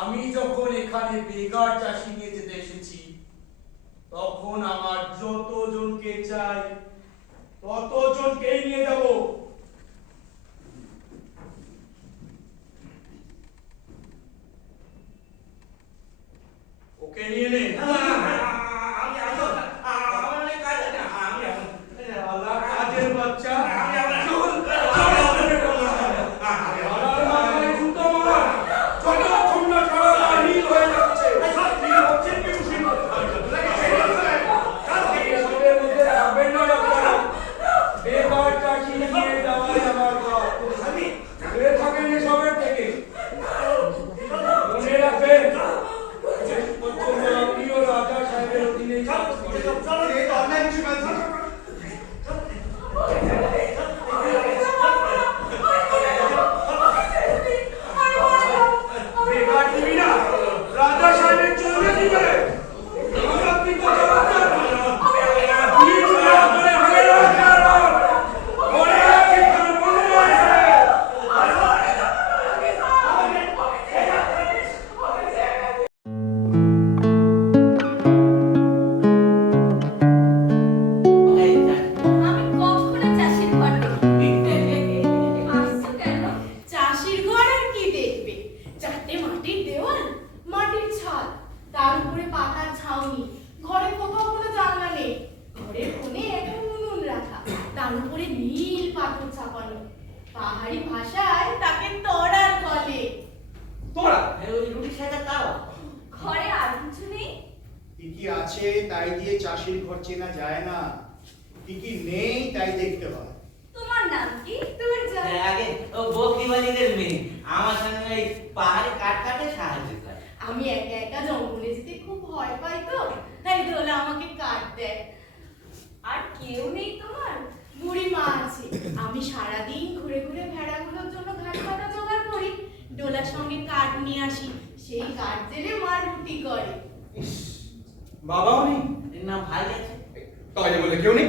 আমি যখন এখানে বেগার চাষি নিয়ে যেতে এসেছি তখন আমার যতজনকে চাই ততজনকেই নিয়ে যাব। ওকে নিয়ে নে। কাজের বাচ্চা তাই দিয়ে চাষির ঘর চেনা যায় না, কি কি নেই তাই দেখতে হয়। তোমার নাম কি? তোমার জান আগে ও বকরিওয়ালিদের মেয়ে আমার সঙ্গে ওই পাহাড়ে কাঠ কাটে সাহায্য করে। আমি একা একা জঙ্গলে যেতে খুব ভয় পাই তো, তাই দোলা আমাকে কাঠ দেয়। আর কেউ নেই তোমার? বুড়ি মা আছে। আমি সারাদিন ঘুরে ঘুরে ভেড়াগুলোর জন্য ঘাস পাতা জোগাড় করি, ডোলার সঙ্গে কাঠ নিয়ে আসি, সেই কাঠ জেলে মা রুটি করে। বাবাও নেই? না ভাই আছে। তাই বলে কেউ নেই?